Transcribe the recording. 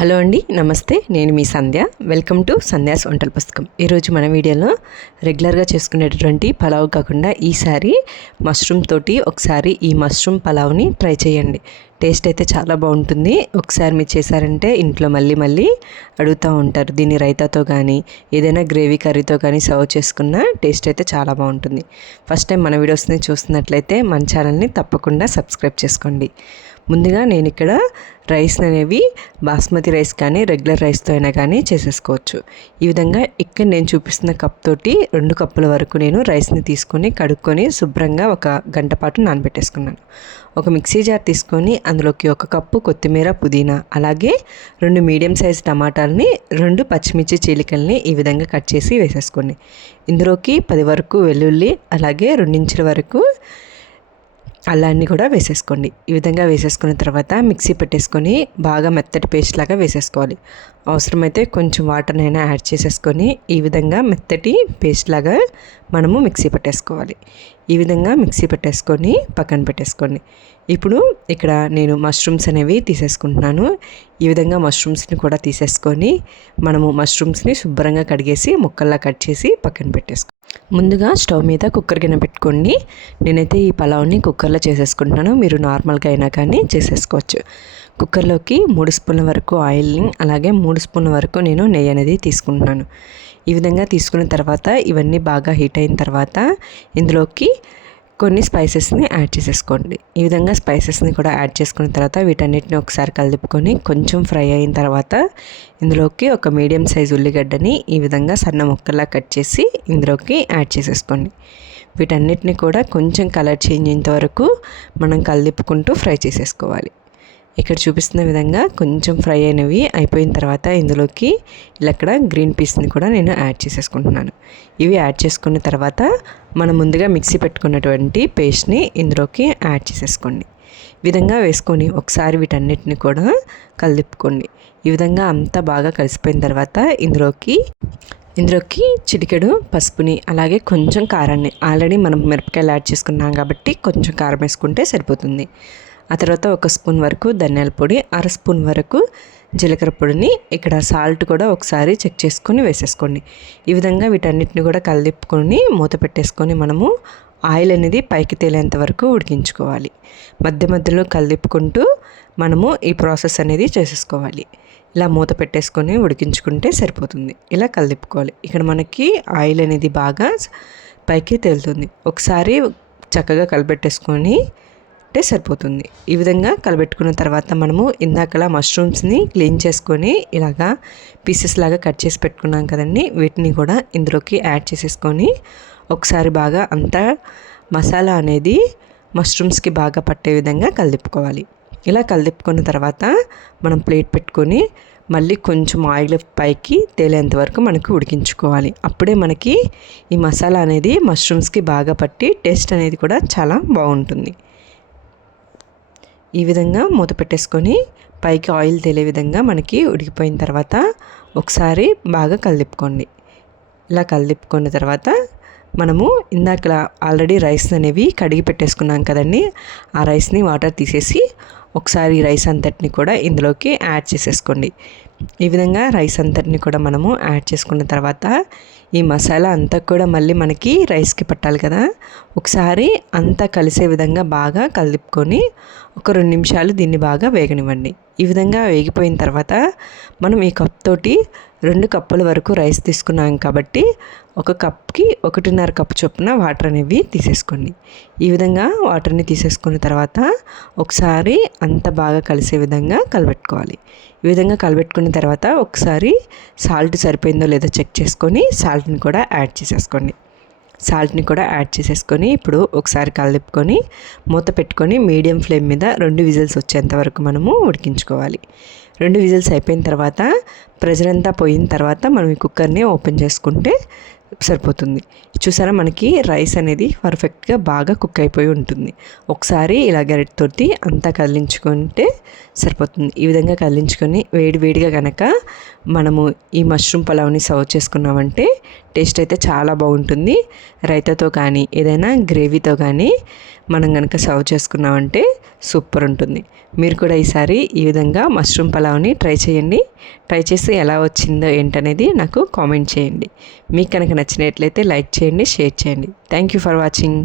Hello అండి, నమస్తే. నేను మీ సంధ్య. వెల్కమ్ టు సంధ్యాస్ వంటల పుస్తకం. ఈరోజు మన వీడియోలో రెగ్యులర్గా చేసుకునేటటువంటి పలావ్ కాకుండా ఈసారి మష్రూమ్ తోటి ఒకసారి ఈ మష్రూమ్ పలావ్ని ట్రై చేయండి. టేస్ట్ అయితే చాలా బాగుంటుంది. ఒకసారి మీరు చేశారంటే ఇంట్లో మళ్ళీ అడుగుతూ ఉంటారు. దీన్ని రైతాతో కానీ ఏదైనా గ్రేవీ కర్రీతో కానీ సర్వ్ చేసుకున్న టేస్ట్ అయితే చాలా బాగుంటుంది. ఫస్ట్ టైం మన వీడియోస్ని చూస్తున్నట్లయితే మన ఛానల్ని తప్పకుండా సబ్స్క్రైబ్ చేసుకోండి. ముందుగా నేను ఇక్కడ రైస్ అనేవి బాస్మతి రైస్ కానీ రెగ్యులర్ రైస్తో అయినా కానీ చేసేసుకోవచ్చు. ఈ విధంగా ఇక్కడ నేను చూపిస్తున్న కప్ తోటి 2 కప్పుల వరకు నేను రైస్ని తీసుకొని కడుక్కొని శుభ్రంగా 1 గంట పాటు నానబెట్టేసుకున్నాను. ఒక మిక్సీ జార్ తీసుకొని అందులోకి 1 కప్పు కొత్తిమీర, పుదీనా, అలాగే 2 మీడియం సైజ్ టమాటాలని, 2 పచ్చిమిర్చి చీలికల్ని ఈ విధంగా కట్ చేసి వేసేసుకోండి. ఇందులోకి 10 వరకు వెల్లుల్లి, అలాగే 2 ఇంచుల వరకు అల్లాన్ని కూడా వేసేసుకోండి. ఈ విధంగా వేసేసుకున్న తర్వాత మిక్సీ పెట్టేసుకొని బాగా మెత్తటి పేస్ట్ లాగా వేసేసుకోవాలి. అవసరమైతే కొంచెం వాటర్నైనా యాడ్ చేసేసుకొని ఈ విధంగా మెత్తటి పేస్ట్ లాగా మనము మిక్సీ పెట్టేసుకోవాలి. ఈ విధంగా మిక్సీ పెట్టేసుకొని పక్కన పెట్టేసుకోండి. ఇప్పుడు ఇక్కడ నేను మష్రూమ్స్ అనేవి తీసేసుకుంటున్నాను. ఈ విధంగా మష్రూమ్స్ని కూడా తీసేసుకొని మనము మష్రూమ్స్ని శుభ్రంగా కడిగేసి ముక్కల్లా కట్ చేసి పక్కన పెట్టేసుకోండి. ముందుగా స్టవ్ మీద కుక్కర్ గిన్నె పెట్టుకోండి. నేనైతే ఈ పలావ్ని కుక్కర్లో చేసేసుకుంటున్నాను. మీరు నార్మల్గా అయినా కానీ చేసేసుకోవచ్చు. కుక్కర్లోకి 3 స్పూన్ల వరకు ఆయిల్ని, అలాగే 3 స్పూన్ల వరకు నేను నెయ్యి అనేది తీసుకుంటున్నాను. ఈ విధంగా తీసుకున్న తర్వాత ఇవన్నీ బాగా హీట్ అయిన తర్వాత ఇందులోకి కొన్ని స్పైసెస్ని యాడ్ చేసేసుకోండి. ఈ విధంగా స్పైసెస్ని కూడా యాడ్ చేసుకున్న తర్వాత వీటన్నిటిని ఒకసారి కలుపుకొని కొంచెం ఫ్రై అయిన తర్వాత ఇందులోకి 1 మీడియం సైజ్ ఉల్లిగడ్డని ఈ విధంగా సన్న ముక్కల్లా కట్ చేసి ఇందులోకి యాడ్ చేసేసుకోండి. వీటన్నిటిని కూడా కొంచెం కలర్ చేంజ్ అయ్యేంత వరకు మనం కలుపుకుంటూ ఫ్రై చేసేసుకోవాలి. ఇక్కడ చూపిస్తున్న విధంగా కొంచెం ఫ్రై అయినవి అయిపోయిన తర్వాత ఇందులోకి ఇక్కడ గ్రీన్ పీస్ని కూడా నేను యాడ్ చేసేసుకుంటున్నాను. ఇవి యాడ్ చేసుకున్న తర్వాత మనం ముందుగా మిక్సీ పెట్టుకున్నటువంటి పేస్ట్ని ఇందులోకి యాడ్ చేసేసుకోండి. ఈ విధంగా వేసుకొని ఒకసారి వీటన్నిటిని కూడా కలుపుకోండి. ఈ విధంగా అంతా బాగా కలిసిపోయిన తర్వాత ఇందులోకి చిటికెడు పసుపుని, అలాగే కొంచెం కారాన్ని, ఆల్రెడీ మనం మిరపకాయలు యాడ్ చేసుకున్నాం కాబట్టి కొంచెం కారం వేసుకుంటే సరిపోతుంది. ఆ తర్వాత 1 స్పూన్ వరకు ధనియాల పొడి, 1/2 స్పూన్ వరకు జీలకర్ర పొడిని, ఇక్కడ సాల్ట్ కూడా ఒకసారి చెక్ చేసుకొని వేసేసుకోండి. ఈ విధంగా వీటన్నిటిని కూడా కలుపుకొని మూత పెట్టేసుకొని మనము ఆయిల్ అనేది పైకి తేలేంత వరకు ఉడికించుకోవాలి. మధ్యలో కలుపుకుంటూ మనము ఈ ప్రాసెస్ అనేది చేసేసుకోవాలి. ఇలా మూత పెట్టేసుకొని ఉడికించుకుంటే సరిపోతుంది. ఇలా కలుపుకోవాలి. ఇక్కడ మనకి ఆయిల్ అనేది బాగా పైకి తేలుతుంది. ఒకసారి చక్కగా కలిపెట్టేసుకొని సరిపోతుంది. ఈ విధంగా కలబెట్టుకున్న తర్వాత మనము ఇందాకలా మష్రూమ్స్ని క్లీన్ చేసుకొని ఇలాగా పీసెస్ లాగా కట్ చేసి పెట్టుకున్నాం కదండి, వీటిని కూడా ఇందులోకి యాడ్ చేసేసుకొని ఒకసారి బాగా అంతా మసాలా అనేది మష్రూమ్స్కి బాగా పట్టే విధంగా కలుపుకోవాలి. ఇలా కలుపుకున్న తర్వాత మనం ప్లేట్ పెట్టుకొని మళ్ళీ కొంచెం ఆయిల్ పైకి తేలేంత వరకు మనకు ఉడికించుకోవాలి. అప్పుడే మనకి ఈ మసాలా అనేది మష్రూమ్స్కి బాగా పట్టి టేస్ట్ అనేది కూడా చాలా బాగుంటుంది. ఈ విధంగా మూత పెట్టేసుకొని పైకి ఆయిల్ తేలే విధంగా మనకి ఉడికిపోయిన తర్వాత ఒకసారి బాగా కలుపుకోండి. ఇలా కలుపుకున్న తర్వాత మనము ఇందాక ఆల్రెడీ రైస్ అనేవి కడిగి పెట్టేసుకున్నాం కదండి, ఆ రైస్ని వాటర్ తీసేసి ఒకసారి రైస్ అంతటిని కూడా ఇందులోకి యాడ్ చేసేసుకోండి. ఈ విధంగా రైస్ అంతటిని కూడా మనము యాడ్ చేసుకున్న తర్వాత ఈ మసాలా అంతా కూడా మళ్ళీ మనకి రైస్కి పట్టాలి కదా, ఒకసారి అంతా కలిసే విధంగా బాగా కలుపుకొని 2 నిమిషాలు దీన్ని బాగా వేగనివ్వండి. ఈ విధంగా వేగిపోయిన తర్వాత మనం ఈ కప్ తోటి 2 కప్పుల వరకు రైస్ తీసుకున్నాం కాబట్టి 1 కప్కి 1.5 కప్పు చొప్పున వాటర్ అనేవి తీసేసుకోండి. ఈ విధంగా వాటర్ని తీసేసుకున్న తర్వాత ఒకసారి అంత బాగా కలిసే విధంగా కలబెట్టుకోవాలి. ఈ విధంగా కలబెట్టుకున్న తర్వాత ఒకసారి సాల్ట్ సరిపోయిందో లేదో చెక్ చేసుకొని సాల్ట్ని కూడా యాడ్ చేసేసుకోండి. సాల్ట్ని కూడా యాడ్ చేసేసుకొని ఇప్పుడు ఒకసారి కలుపుకొని మూత పెట్టుకొని మీడియం ఫ్లేమ్ మీద 2 విజిల్స్ వచ్చేంత వరకు మనము ఉడికించుకోవాలి. 2 విజిల్స్ అయిపోయిన తర్వాత ప్రెషర్ అంతా పోయిన తర్వాత మనం ఈ కుక్కర్ని ఓపెన్ చేసుకుంటే సరిపోతుంది. చూసారా, మనకి రైస్ అనేది పర్ఫెక్ట్గా బాగా కుక్ అయిపోయి ఉంటుంది. ఒకసారి ఇలా గరిటెతోటి అంతా కదిలించుకుంటే సరిపోతుంది. ఈ విధంగా కదిలించుకొని వేడిగా కనుక మనము ఈ మష్రూమ్ పలావ్ని సర్వ్ చేసుకున్నామంటే టేస్ట్ అయితే చాలా బాగుంటుంది. రైతాతో కానీ ఏదైనా గ్రేవీతో కానీ మనం కనుక సర్వ్ చేసుకున్నామంటే సూపర్ ఉంటుంది. మీరు కూడా ఈసారి ఈ విధంగా మష్రూమ్ పలావ్ని ట్రై చేయండి. ట్రై చేసి ఎలా వచ్చిందో ఏంటనేది నాకు కామెంట్ చేయండి. మీకు కనుక నచ్చినట్లయితే లైక్ చేయండి, షేర్ చేయండి. Thank you for watching.